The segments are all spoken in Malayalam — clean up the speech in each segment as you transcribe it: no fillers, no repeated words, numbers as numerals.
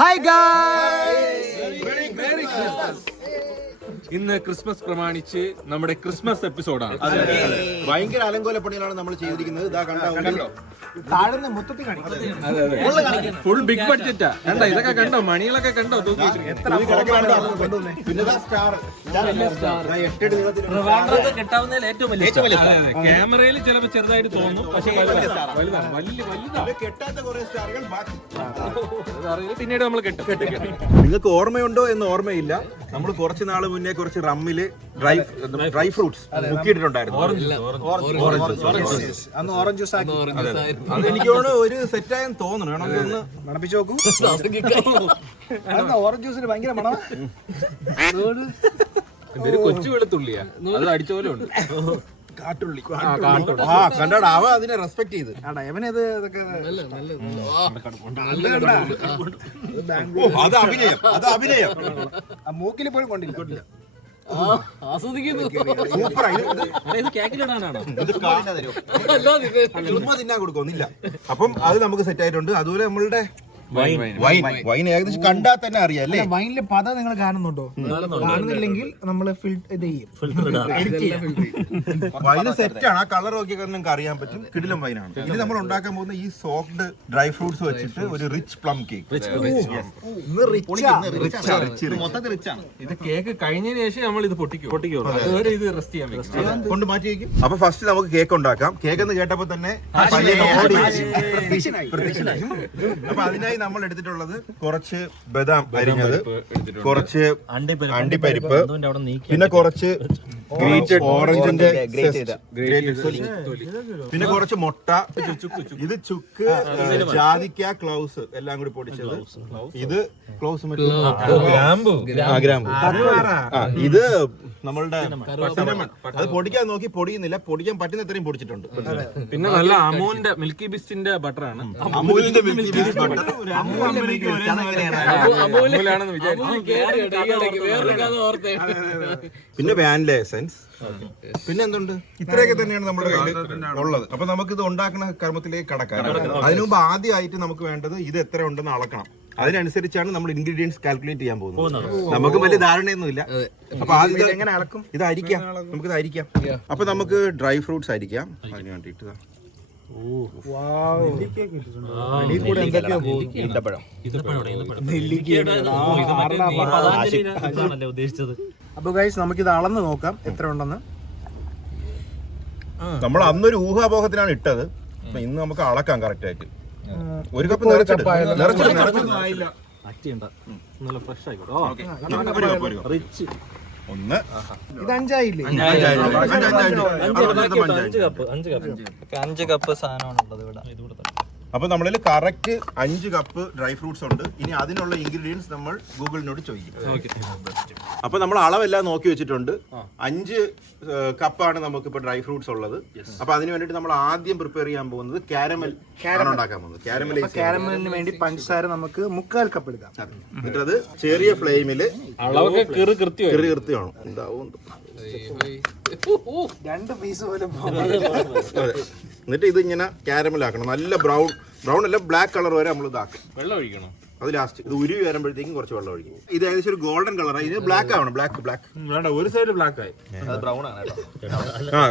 ഹായ് ഗായ്സ്, ഇന്ന് ക്രിസ്മസ് പ്രമാണിച്ച് നമ്മുടെ ക്രിസ്മസ് എപ്പിസോഡാണ്. ഭയങ്കര അലങ്കോലപ്പണികളാണ് നമ്മൾ ചെയ്തിരിക്കുന്നത്. ഇതാ കണ്ടോ, താഴ്ന്ന മൊത്തത്തിൽ ഫുൾ ബിഗ് ബഡ്ജറ്റാ. കണ്ടോ, ഇതൊക്കെ കണ്ടോ, മണികളൊക്കെ കണ്ടോ, ക്യാമറയിൽ ചിലപ്പോ ചെറുതായിട്ട് തോന്നും, പക്ഷെ പിന്നീട് നമ്മൾ കെട്ടും. നിങ്ങൾക്ക് ഓർമ്മയുണ്ടോ എന്ന് ഓർമ്മയില്ല, നമ്മൾ കുറച്ച് നാൾ മുന്നേ കുറച്ച് റമ്മില് ഡ്രൈ ഫ്രൂട്ട്സ് മുക്കിയിട്ടുണ്ടായിരുന്നു. ഓറഞ്ച് ജ്യൂസ് ആക്കി. അത് എനിക്ക് ഒരു സെറ്റായെന്ന് തോന്നുന്നു. വേണമെങ്കിൽ ഒന്ന് മണപ്പിച്ച് നോക്കൂ. ഓറഞ്ച് ജ്യൂസിന് ഭയങ്കര മണം. ഇതൊരു കൊച്ചു വെളുത്തുള്ളിയാ, അത് അടിച്ച പോലെ ഉണ്ട്. കാട്ടുള്ളി. കണ്ടാടാ, അവ അതിനെ റെസ്പെക്ട് ചെയ്ത്. അവനത് അത് അഭിനയം, അത് അഭിനയം. മൂക്കിൽ പോലും കൊണ്ടില്ല. ചുമ്മാ തിന്നാൻ കൊടുക്കൊന്നില്ല. അപ്പം അത് നമുക്ക് സെറ്റ് ആയിട്ടുണ്ട്. അതുപോലെ നമ്മളുടെ വൈൻ ഏകദേശം കണ്ടാൽ തന്നെ അറിയാം അല്ലേ. വൈനിലെ പദം നിങ്ങൾ കാണുന്നുണ്ടോ? കാണുന്നില്ലെങ്കിൽ നമ്മള് വൈന് സെറ്റാണ്. ആ കളർ നോക്കിയാൽ നിങ്ങൾക്ക് അറിയാൻ പറ്റും. കിടിലം വൈനാണ്. ഇനി നമ്മൾ ഉണ്ടാക്കാൻ പോകുന്ന ഈ സോഫ്റ്റ് ഡ്രൈ ഫ്രൂട്ട്സ് വെച്ചിട്ട് ഒരു റിച്ച് പ്ലം കേക്ക്. ഇത് കേക്ക് കഴിഞ്ഞതിന് ശേഷം നമ്മൾ ഇത് പൊട്ടിക്കും. അതുവരെ ഇത് റെസ്റ്റ് ചെയ്യാൻ കൊണ്ട് മാറ്റി വയ്ക്കും. അപ്പൊ ഫസ്റ്റ് നമുക്ക് കേക്ക് ഉണ്ടാക്കാം. കേക്ക് എന്ന് കേട്ടപ്പോ തന്നെ അപ്പൊ അതിനായി നമ്മൾ എടുത്തിട്ടുള്ളത് കുറച്ച് ബദാം അരിഞ്ഞത്, കുറച്ച് അണ്ടിപ്പരിപ്പ്, പിന്നെ കുറച്ച് ഗ്രേറ്റഡ് ഓറഞ്ചിന്റെ പിന്നെ കുറച്ച് മുട്ട, ഇത് ചുക്ക്, ജാതിക്ക, ക്ലൗസ് എല്ലാം കൂടി പൊടിച്ചത്. ഇത് ക്ലൗസ് ഗ്രാമ്പു. ഇത് നമ്മളുടെ അത് പൊടിക്കാൻ നോക്കി പൊടിയുന്നില്ല. പൊടിക്കാൻ പറ്റുന്ന അത്രയും പൊടിച്ചിട്ടുണ്ട്. പിന്നെ നല്ല അമൂലിന്റെ മിൽക്കി ബിസ്റ്റിന്റെ ബട്ടറാണ്. അമൂലിന്റെ മിൽക്കി ബിസ്റ്റ് ബട്ടർ. പിന്നെ വാനില എസൻസ്, പിന്നെ എന്തുണ്ട്, ഇത്രയൊക്കെ തന്നെയാണ് നമ്മുടെ കയ്യിൽ ഉള്ളത്. അപ്പൊ നമുക്ക് ഇത് ഉണ്ടാക്കുന്ന കർമ്മത്തിലേക്ക് കടക്കാം. അതിനു മുമ്പ് ആദ്യമായിട്ട് നമുക്ക് വേണ്ടത് ഇത് എത്ര ഉണ്ടെന്ന് അളക്കണം. അതിനനുസരിച്ചാണ് നമ്മൾ ഇൻഗ്രീഡിയൻസ് കാൽക്കുലേറ്റ് ചെയ്യാൻ പോകുന്നത്. നമുക്ക് വലിയ ധാരണയൊന്നുമില്ല. അപ്പൊ ആദ്യം എങ്ങനെ അളക്കും? ഇത് അരിക്കാം, നമുക്കിത് അരിക്കാം. അപ്പൊ നമുക്ക് ഡ്രൈ ഫ്രൂട്ട്സ് അരിക്കാം. അതിന് വേണ്ടിയിട്ട് അപ്പൊ ഗൈസ് നമുക്കിത് അളന്ന് നോക്കാം എത്ര ഉണ്ടെന്ന്. നമ്മൾ അന്നൊരു ഊഹാപോഹത്തിനാണ് ഇട്ടത്. അപ്പൊ ഇന്ന് നമുക്ക് അളക്കാം കറക്റ്റ് ആയിട്ട്. ഒരു കപ്പ് ഒന്ന്. ഇത് 5 ആയില്ലേ? 5 കപ്പ് സാധനമാണുള്ളത് ഇവിടെ. അപ്പൊ നമ്മളിൽ കറക്റ്റ് 5 കപ്പ് ഡ്രൈ ഫ്രൂട്ട്സ് ഉണ്ട്. ഇനി അതിനുള്ള ഇൻഗ്രീഡിയൻസ് നമ്മൾ ഗൂഗിളിനോട് ചോദിക്കും. അപ്പൊ നമ്മൾ അളവെല്ലാം നോക്കി വെച്ചിട്ടുണ്ട്. 5 കപ്പാണ് നമുക്ക് ഇപ്പൊ ഡ്രൈ ഫ്രൂട്ട്സ് ഉള്ളത്. അപ്പൊ അതിന് വേണ്ടിട്ട് നമ്മൾ ആദ്യം പ്രിപ്പയർ ചെയ്യാൻ പോകുന്നത് ക്യാരമൽ ഉണ്ടാക്കാൻ പോകുന്നത്. ക്യാരമലിന് വേണ്ടി പഞ്ചസാര നമുക്ക് 1/4 കപ്പ് എടുക്കാം. എന്നിട്ട് അത് ചെറിയ ഫ്ലെയിമില് കൃത്യമാണ്. എന്താവും 2 പീസ് പോലും. എന്നിട്ട് ഇത് ഇങ്ങനെ ക്യാരമൽ ആക്കണം. നല്ല ബ്രൗൺ അല്ല, ബ്ലാക്ക് കളർ വരെ നമ്മൾ ഇതാക്കും. വെള്ളം ഒഴിക്കണം. അത് ലാസ്റ്റ് ഇത് ഉരുവി വരുമ്പോഴത്തേക്കും കുറച്ച് വെള്ളം ഒഴിക്കും. ഇത് ഏകദേശം ഒരു ഗോൾഡൻ കളറാണ്. ഇത് ബ്ലാക്ക് ആവണം. ബ്ലാക്ക് ഒരു സൈഡ് ബ്ലാക്ക് ആയി. ബ്രൗൺ ആണ്.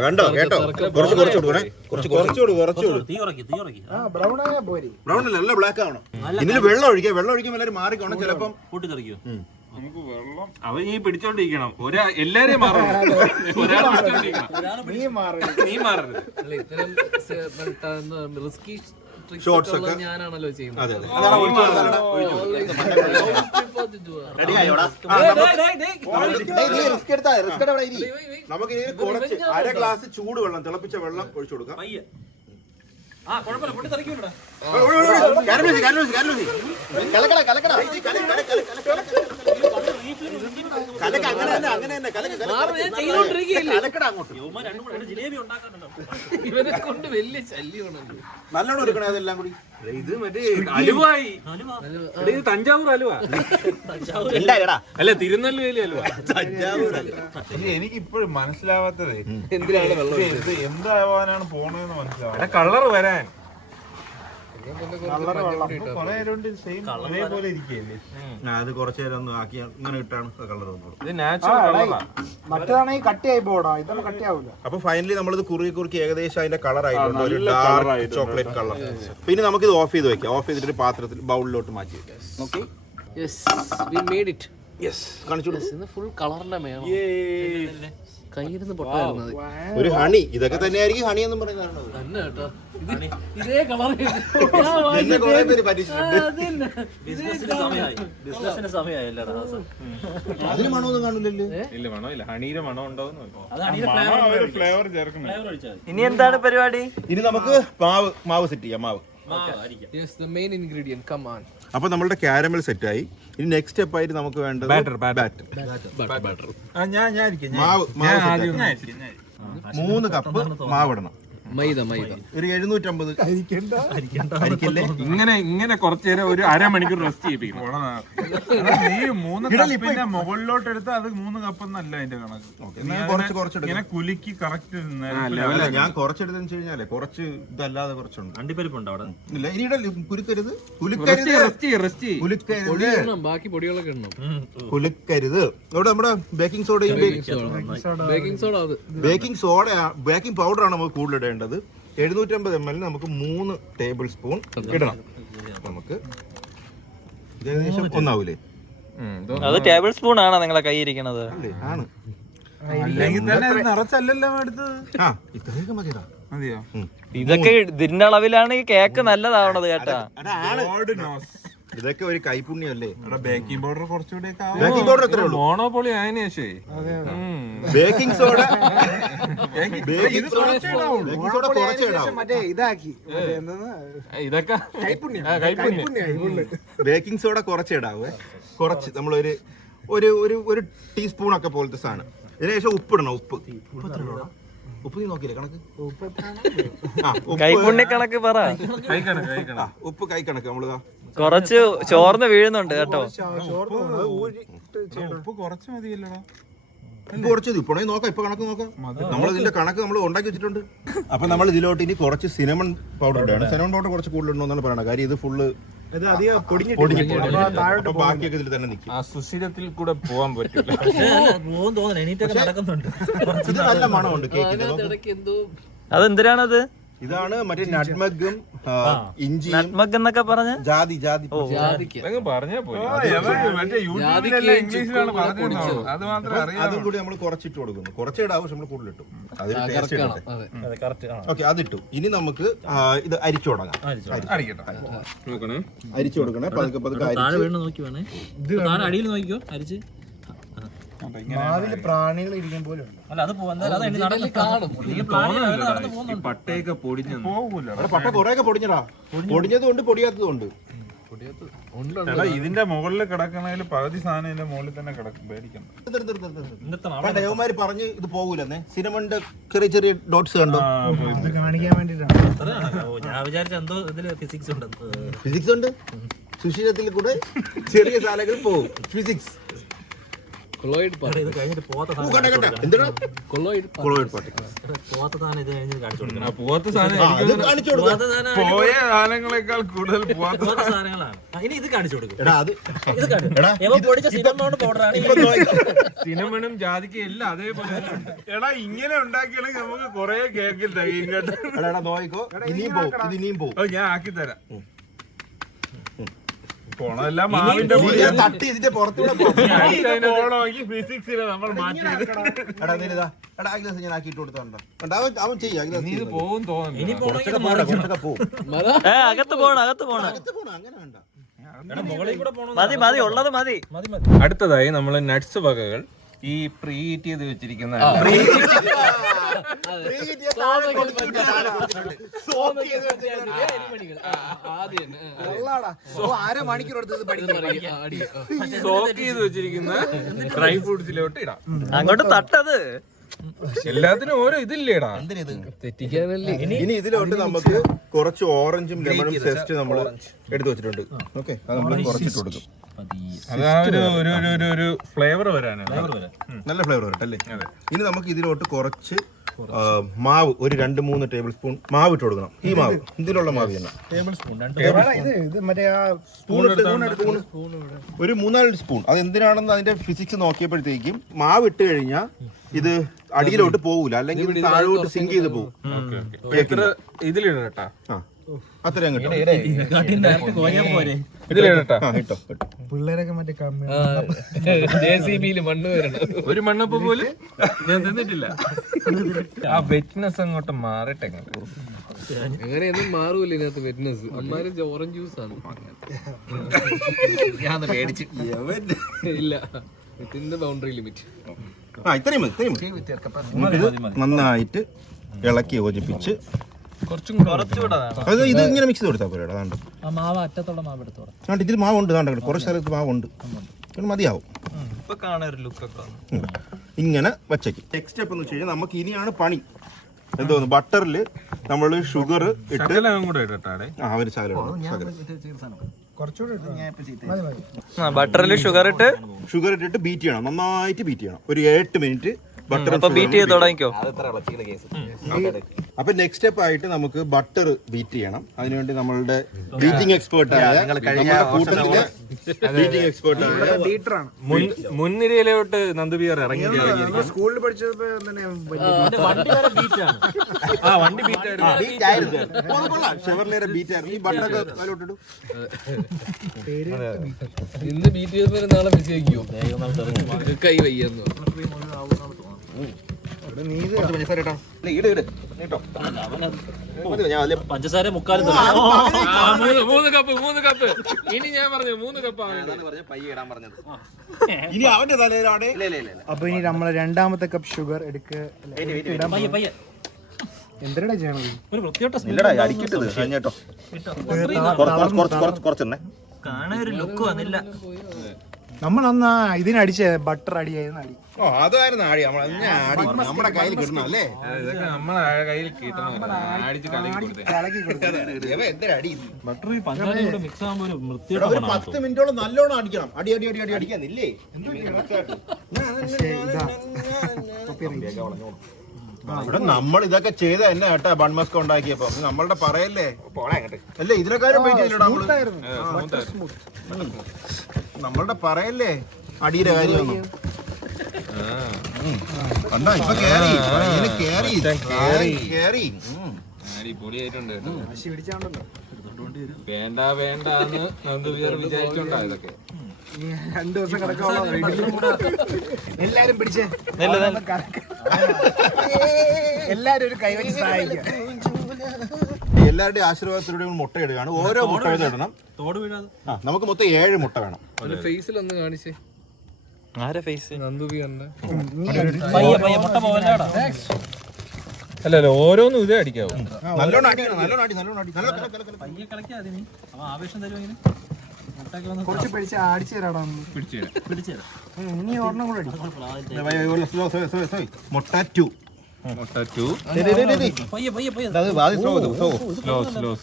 കണ്ടോ കേട്ടോ, കുറച്ചുകൂടി ബ്രൗൺ അല്ല, നല്ല ബ്ലാക്ക് ആവണം. ഇതിൽ വെള്ളം ഒഴിക്കുമ്പോൾ എല്ലാവരും മാറിക്കോണം. ചിലപ്പം പൊട്ടിത്തെറിക്കും. നമുക്ക് വെള്ളം അവൻ ഈ പിടിച്ചോണ്ടിരിക്കണം. എല്ലാരെയും ഷോർട്സ് ഒക്കെ ഞാനാണല്ലോ ചെയ്യുന്നത്. നമുക്ക് ഇതിൽ കുറച്ച് 1/2 ഗ്ലാസ് ചൂടുവെള്ളം, തിളപ്പിച്ച വെള്ളം ഒഴിച്ചു കൊടുക്കാം. ഇവനെ കൊണ്ട് വലിയ ശല്യമാണല്ലോ. നല്ലോണം എടുക്കണേ അതെല്ലാം കൂടി. ഇത് മറ്റേ അലുവായി. ഇത് തഞ്ചാവൂർ അലുവ അല്ല, തിരുനെല്വേലി അലുവ. എനിക്ക് ഇപ്പോഴും മനസ്സിലാവാത്തത് എന്തിനാണ് എന്താവാനാണ് പോണെന്ന് മനസ്സിലാവാ. കളർ വരാൻ കൊറേ നേരം സെയിം ഒരേപോലെ ഇരിക്കുകയല്ലേ. അത് കുറച്ച് നേരം ഒന്ന് ആക്കി ഇങ്ങനെ ഇട്ടാണ് കളർ വന്നത്. ഇത് നാച്ചുറൽ കളറാ. മറ്റേതാണെങ്കിൽ കട്ടിയായി പോടാ, ഇതൊന്നും കട്ടിയാവില്ല. അപ്പൊ ഫൈനലി നമ്മളിത് കുറുക്കി ഏകദേശം അതിന്റെ കളർ ആയിട്ടുണ്ട്, ഒരു ഡാർക്ക് ചോക്ലേറ്റ് കളർ. പിന്നെ നമുക്കിത് ഓഫ് ചെയ്ത് വെക്കാം. ഓഫ് ചെയ്തിട്ട് ഒരു പാത്രത്തിൽ ബൗളിലോട്ട് മാറ്റി വെക്കാം. നോക്കി കാണിച്ചു ഫുൾ കളറിന്റെ മേളം കയ്യിരുന്ന് പൊട്ടായിരുന്നത് ഒരു ഹണി. ഇതൊക്കെ തന്നെയായിരിക്കും ഹണി എന്നും പറയുന്നത്. തന്നെ കേട്ടോ. ഇതേ കളർ കുറെ പേര് പറ്റിച്ചിട്ടുണ്ട്. അതിന് മണമൊന്നും കാണില്ലല്ലോ. ഇല്ല മണമില്ല. ഹണിയുടെ മണം ഉണ്ടാവുന്നു. ഫ്ലേവർ ചേർക്കണം. ഇനി എന്താണ് പരിപാടി? ഇനി നമുക്ക് മാവ് സെറ്റ് ചെയ്യാം. മാവ് മെയിൻ ഇൻഗ്രീഡിയന്റ് കം ഓൺ. അപ്പൊ നമ്മളുടെ കാരമൽ സെറ്റായി. ഇനി നെക്സ്റ്റ് സ്റ്റെപ്പ് ആയിട്ട് നമുക്ക് വേണ്ടത് ബാറ്റർ. മാവ് 3 കപ്പ് മാവ് ഇടണം. മൈദ ഒരു 750. ഇങ്ങനെ കുറച്ചു നേരം ഒരു അരമണിക്കൂർ റെസ്റ്റ് ചെയ്യിപ്പിക്കണം. നീ 3 കപ്പിന്റെ മുകളിലോട്ട് എടുത്താൽ അത് 3 കപ്പ് എന്നല്ല അതിന്റെ കണക്ക്. ഇങ്ങനെ കുലുക്കി കറക്റ്റ്. ഞാൻ കുറച്ചെടുത്തെന്ന് വെച്ച് കഴിഞ്ഞാലേ കുറച്ച് ഇതല്ലാതെ കുറച്ചുണ്ട്. അണ്ടിപ്പരിപ്പുണ്ട് അവിടെ. ഇല്ല ഇനിയുടെ കുലുക്കരുത്. ബാക്കി പൊടികളൊക്കെ ഇടണം. കുലുക്കരുത്. ഇവിടെ നമ്മുടെ ബേക്കിംഗ് സോഡയും ബേക്കിംഗ് പൗഡറാണ് നമുക്ക് കൂടുതൽ ഇടേണ്ടത്. 750 ml നമുക്ക് 3 ടേബിൾ സ്പൂൺ ഇടണം. നമുക്ക് ഏകദേശം ഒന്നാവൂലേ? അത് ടേബിൾ സ്പൂൺ ആണോ നിങ്ങളെ കൈ ഇരിക്കണത്? അല്ലേ? ആണ്. അല്ലെങ്കിൽ തന്നെ നിറച്ചല്ലല്ലോ എടുത്തത്. ഇത്രയൊക്കെ മതിയടാ. മതിയോ? ഇതൊക്കെ ഇതിന്റെ അളവിലാണെങ്കിൽ കേക്ക് നല്ലതാവണത് കേട്ടാ. ഇതൊക്കെ ഒരു കൈപുണ്യമല്ലേ? ബേക്കിംഗ് പൗഡർ കുറച്ചുകൂടി ബേക്കിംഗ് പൗഡർ എത്രേ ഉള്ളൂ? മോണോപോളി ആയതിനു ശേഷേ ബേക്കിംഗ് സോഡ കുറച്ചേ ഇടാവൂ. മറ്റേ ഇതാക്കി ഇതൊക്കെ ബേക്കിംഗ് സോഡ കുറച്ചേ ഇടാവേ. കുറച്ച് നമ്മളൊരു ഒരു ടീസ്പൂണൊക്കെ പോലത്തെ സാധനം. ഇതിനുശേഷം ഉപ്പിടണം. ഉപ്പ് നീ നോക്കിയില്ലേ കണക്ക്? കൈപ്പുണ്യ കണക്ക് പറ. ഉപ്പ് കൈ കണക്ക്. നമ്മള് കുറച്ച് ചോർന്ന് വീഴുന്നുണ്ട് കേട്ടോ. ഉപ്പ് കുറച്ച് മതിയല്ലടാ. കുറച്ച് ഇപ്പോഴേ നോക്കാം. ഇപ്പൊ കണക്ക് നോക്കാം. നമ്മൾ ഇതിന്റെ കണക്ക് നമ്മൾ ഉണ്ടാക്കി വെച്ചിട്ടുണ്ട്. അപ്പൊ നമ്മൾ ഇതിലോട്ട് ഇനി കുറച്ച് സിനമൺ പൗഡർ ഇടാണ്. സിനമൺ പൗഡർ കുറച്ച് കൂടുതലുണ്ടെന്നാണ് പറയുന്നത്. കാര്യം ഇത് ഫുള്ള് ബാക്കിയൊക്കെ ഇതിൽ തന്നെ നിൽക്കും. ആ സുശീലത്തിൽ കൂടെ പോവാൻ പറ്റില്ല. ഇത് നല്ല മണമുണ്ട് കേക്കിന്. അതെന്തിനാണത്? ഇതാണ് മറ്റേ നട്ട്മഗും ഇഞ്ചിയും നട്ട്മഗ് എന്നൊക്കെ പറഞ്ഞ ജാതി പറഞ്ഞാ പോയി. മറ്റേ യൂട്യൂബിലെല്ലാം ഇംഗ്ലീഷിലാണ് പറഞ്ഞത്. അത് മാത്രമേ അറിയാം. അതും കൂടി നമ്മൾ കുറച്ചിട്ട് കൊടുക്കുന്നു. കുറച്ചേ ഇടാവും, പക്ഷെ നമ്മൾ കൂടുതലിട്ടു. അതിന് ടേസ്റ്റ്. ഓക്കെ, അതിട്ടു. ഇനി നമുക്ക് ഇത് അരിച്ചു തുടങ്ങാം. നോക്കണേ, അരിച്ചു കൊടുക്കണേ. പതുക്കെ അടിയിൽ നോക്കിക്കോ. അരിച്ച് മാവില് പ്രാണികൾ ഇരിക്കും പോലെ ഉണ്ട്. പട്ടയൊക്കെ പൊടിഞ്ഞു പോകൂല. പട്ട കുറെയൊക്കെ പൊടിഞ്ഞടാ. പൊടിഞ്ഞതുകൊണ്ട് പൊടിയാത്തതുകൊണ്ട്. ഇതിന്റെ മുകളിൽ കിടക്കണതിൽ പകുതി സാധനം ഇതിന്റെ മുകളിൽ തന്നെ കിടക്കും. പേടിക്കണം. ദേവന്മാര് പറഞ്ഞ് ഇത് പോകൂലെന്നേ. സിനമണിന്റെ ചെറിയ ചെറിയ ഡോട്ട്സ് കണ്ടോ? ഇത് കാണിക്കാൻ വേണ്ടിട്ടാണ്. ഞാൻ വിചാരിച്ച എന്തോ ഇതില് ഫിസിക്സ് ഉണ്ട്. ഫിസിക്സ് ഉണ്ട്. സുശീലത്തിൽ കൂടെ ചെറിയ സാധനങ്ങൾ പോകും. Physics colloid particle. പോയ സാധനങ്ങളെക്കാൾ കൂടുതൽ സിനമണും ജാതിക്കും എല്ലാം അതേപോലെ. എടാ ഇങ്ങനെ ഉണ്ടാക്കിയാണെങ്കിൽ നമുക്ക് കൊറേ കേക്കിൽ തകയും കേട്ടോ. നോയിക്കോ. ഇനിയും പോകും. ഞാൻ ആക്കി തരാം. പോണെല്ലാം മാവിന്റെ തട്ടി ഇതിന്റെ പുറത്തൂടെ പോണമെങ്കിൽ ഫിസിക്സിനെ നമ്മൾ മാറ്റിയത്. ഞാൻ ആക്കിയിട്ട് കൊടുത്തോണ്ടോ. അവൻ ചെയ്യാം. പോകും തോന്നുന്നു. അകത്ത് പോണം. അങ്ങനെ വേണ്ട. മതി ഉള്ളത് മതി. അടുത്തതായി നമ്മൾ നട്ട്സ് വകകൾ ഈ പ്രീഹീറ്റ് ചെയ്ത് വെച്ചിരിക്കുന്ന സോക്ക് ചെയ്ത് വെച്ചിരിക്കുന്ന ഡ്രൈ ഫ്രൂട്ട്സിലോട്ട് ഇടാം. അങ്ങോട്ട് തട്ടത്. എല്ലാത്തിനും ഓരോ ഇതില്ലേടാ. തെറ്റിക്കാനല്ലേ. ഇനി ഇതിലോട്ട് നമുക്ക് കുറച്ച് ഓറഞ്ചും ലെമണും സെസ്റ്റ് നമ്മൾ എടുത്തു വെച്ചിട്ടുണ്ട്. ഓക്കെ, അത് നമ്മൾ കുറച്ചിട്ട് കൊടുക്കും. ഒരു ഫ്ലേവർ വരാനാണ്. നല്ല ഫ്ലേവർ വരട്ടെ അല്ലേ? ഇനി നമുക്ക് ഇതിലോട്ട് കുറച്ച് മാവ് ഒരു 2-3 ടേബിൾ സ്പൂൺ മാവ് ഇട്ട് കൊടുക്കണം. ഈ മാവ് ഇതിലുള്ള മാവ് തന്നെ ഇത് മറ്റേ ആ ഒരു 3-4 സ്പൂൺ. അത് എന്തിനാണെന്ന് അതിന്റെ ഫിസിക്സ് നോക്കിയപ്പോഴത്തേക്കും മാവ് ഇട്ട് കഴിഞ്ഞാൽ ഇത് അടിയിലോട്ട് പോകൂല, അല്ലെങ്കിൽ ഇത് താഴോട്ട് സിങ്ക് ചെയ്ത് പോകും. ഇതിലിടട്ടാ അത്രയും കിട്ടും. ഇതിലിടട്ടാ പിള്ളേരൊക്കെ മറ്റേ JCB-യില് മണ്ണ് വരണം. ഒരു മണ്ണപ്പ് പോലും ഞാൻ തിന്നിട്ടില്ല. ആ വെറ്റ്നെസ് അങ്ങോട്ട് മാറിട്ടെ. അങ്ങനെയൊന്നും മാറൂല ഇതിനകത്ത് വെറ്റ്നസ്. അമ്മാര് ഓറഞ്ച് ജ്യൂസ് ആണ്. ഞാൻ പേടിച്ചു ഇല്ല. Within boundary limit. ഇത്രയും നമുക്കിത് നന്നായിട്ട് ഇളക്കി യോജിപ്പിച്ച് അത് ഇത് ഇങ്ങനെ മിക്സ് ചെയ്ത് കൊടുത്താൽ പോരാ. അതാണ്ട് മാവ് അറ്റത്തുള്ള മാവ് എടുത്തോളാം. അതുകൊണ്ട് ഇതിൽ മാവുണ്ട്, താണ്ട് കുറച്ച് സ്ഥലത്ത് മാവുണ്ട്, മതിയാവും. ഇപ്പൊ കാണാൻ ഒരു ലുക്കൊക്കെ ഇങ്ങനെ വച്ചേക്കും. നെക്സ്റ്റ് സ്റ്റെപ്പ് എന്ന് വെച്ച് കഴിഞ്ഞാൽ നമുക്ക് ഇനിയാണ് പണി. എന്തോന്ന് ബട്ടറിൽ നമ്മൾ ഷുഗർ ഇട്ട് കൂടെ ഇടട്ടാടെ. ഒരു ശകലം ബട്ടറിൽ ഷുഗർ ഇട്ടിട്ട് ബീറ്റ് ചെയ്യണം, നന്നായിട്ട് ബീറ്റ് ചെയ്യണം. ഒരു 8 മിനിറ്റ് ബട്ടർ ബീറ്റ് ചെയ്ത് തുടങ്ങിക്കോ. അപ്പൊ നെക്സ്റ്റ് സ്റ്റെപ്പ് ആയിട്ട് നമുക്ക് ബട്ടർ ബീറ്റ് ചെയ്യണം. അതിനുവേണ്ടി നമ്മളുടെ ബീറ്റിംഗ് എക്സ്പേർട്ട് മുൻനിരയിലോട്ട് നന്ദുബിയർ ഇറങ്ങി. സ്കൂളിൽ പഠിച്ചപ്പോ വണ്ടി ബീറ്റ് ഷെവർലേറെ ബീറ്റ് ആയിരുന്നു. ഈ ബട്ടറൊക്കെ അതിലോട്ടിട്ടു. ഇന്ന് ബീറ്റ് ചെയ്തപ്പോ നാളെ വിജയിക്കോ? കൈ വയ്യെന്ന് പഞ്ചസാര മുക്കാലും 3 കപ്പ്. ഇനി ഞാൻ പറഞ്ഞു 3 കപ്പ്. ഇനി അവന്റെ തലയിലാണ്. അപ്പൊ ഇനി നമ്മളെ രണ്ടാമത്തെ കപ്പ് ഷുഗർ എടുക്കുക. എന്തിനാ ചെയ്യണത്? ഒരു വൃത്തിയോട്ട അടിക്കിട്ടത് കഴിഞ്ഞോ. കുറച്ചെണ്ണേ കാണാൻ ഒരു ലുക്ക് വന്നില്ല. നമ്മളന്ന് ഇതിനടിച്ച ബട്ടർ അടിയായിരുന്നു അടി. അതായിരുന്നു ആടി. നമ്മുടെ കയ്യിൽ കിട്ടണം അല്ലേ? ഇതൊക്കെ നമ്മളെ കയ്യിൽ കിട്ടണം. അടിച്ച് കലക്കി കൊടുക്കുക. എന്തൊരടി. ബട്ടർ ഈ പഞ്ചാരയോടെ മിക്സ് ആകുമ്പോൾ ഒരു വൃത്തിയോടെ ഒരു 10 മിനിറ്റോളം നല്ലോണം അടിക്കണം. അടി അടി അടി അടി അടിക്കാന്നില്ലേ? ഇവിടെ നമ്മൾ ഇതൊക്കെ ചെയ്ത തന്നെ കേട്ടാ ബൺമസ്ക ഉണ്ടാക്കിയപ്പോ നമ്മളുടെ പറയല്ലേ അല്ലേ? ഇതിനെക്കാരും നമ്മളുടെ പറയല്ലേ അടിയുടെ കാര്യമൊന്നും. കണ്ടാ ഇപ്പൊ കേറി പൊളിയായിട്ടുണ്ട്. വേണ്ട വേണ്ടെന്ന് നന്ദുബിയർ വിചാരിച്ചോണ്ടാ ഇതൊക്കെ. 2 ദിവസം കിടക്കാനുള്ള എല്ലാരും പിടിച്ചേ. എല്ലാരും ഒരു കൈവച്ച് സഹായിക്കാം. എല്ലാവരുടെയും ആശീർവാദത്തിലൂടെ മുട്ട ഇടുകയാണ്. ഓരോ മുട്ട ഇടണം. തോട് വീഴാതെ. നമുക്ക് മൊത്തം 7 മുട്ട വേണം. ഫേസിലൊന്ന് കാണിച്ചേ. ആരെ ഫേസ്? നന്ദുബിയറിന്റെ. മുട്ട പോവല്ലേടാ. അല്ലല്ലോ ഓരോന്നും ഇതേ അടിക്കാവൂ. നല്ലോണം അടിക്കണം. പയ്യെ കളിക്കാതെ നീ. അവൻ ആവേശം തരുമെങ്കിൽ കുറച്ച് പിടിച്ച് അടിച്ചു തരാടാ. പിടിച്ചേരാ. ഇനി ഒരെണ്ണം കൂടെ അടി. മുട്ട 2. പയ്യെ പയ്യെ പയ്യെ.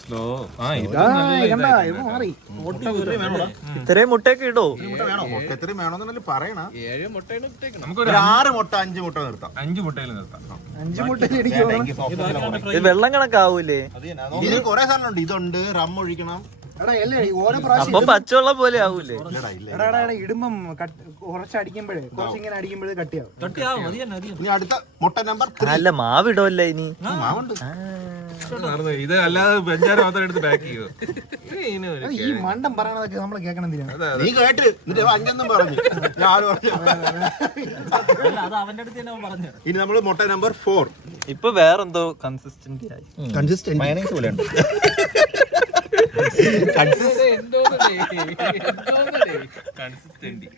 സ്ലോ. ഇത്രയും മുട്ടയൊക്കെ ഇടോ? മുട്ട എത്രയും വേണമെന്നുണ്ടെങ്കിൽ പറയണ. 7 മുട്ടയാണ് ഇട്ടേക്കണം. നമുക്കൊരു 6 മുട്ട 5 മുട്ട നിർത്താം. 5 മുട്ടയിൽ നിർത്താം. 5 മുട്ട ഇത് വെള്ളം കണക്കാവൂലേ? ഇതിൽ കുറെ സാധനമുണ്ട്. ഇതുണ്ട്, റം ഒഴിക്കണം. ഓരോ പ്രാവശ്യം അപ്പൊ പച്ചവെള്ളം പോലെ ആവൂലേ? ഇടുമ്പം കുറച്ച് അടിക്കുമ്പോഴേ കുറച്ചിങ്ങനെ അടിക്കുമ്പോഴേ കട്ടിയാവും. കട്ടിയാവും. മതി തന്നെ മതി. ഇനി അടുത്ത മുട്ട നമ്പർ 3. അല്ല മാവിടല്ലേ ഇനി? മാവുണ്ട്. ഇത് അല്ലാതെ ബെഞ്ചാറ് മാത്രം എടുത്ത് പാക്ക് ചെയ്തു. ഈ മണ്ടം പറയണതൊക്കെ നമ്മൾ കേൾക്കണം. നീ കേട്ട് എന്നിട്ട് 5 പറഞ്ഞു. അത് അവന്റെ അടുത്ത് തന്നെ അവൻ പറഞ്ഞു. ഇനി നമ്മൾ മുട്ട നമ്പർ 4. ഇപ്പൊ വേറെന്തോ കൺസിസ്റ്റന്റ് ആയി. മയണൈസ് പോലെ ഉണ്ട്.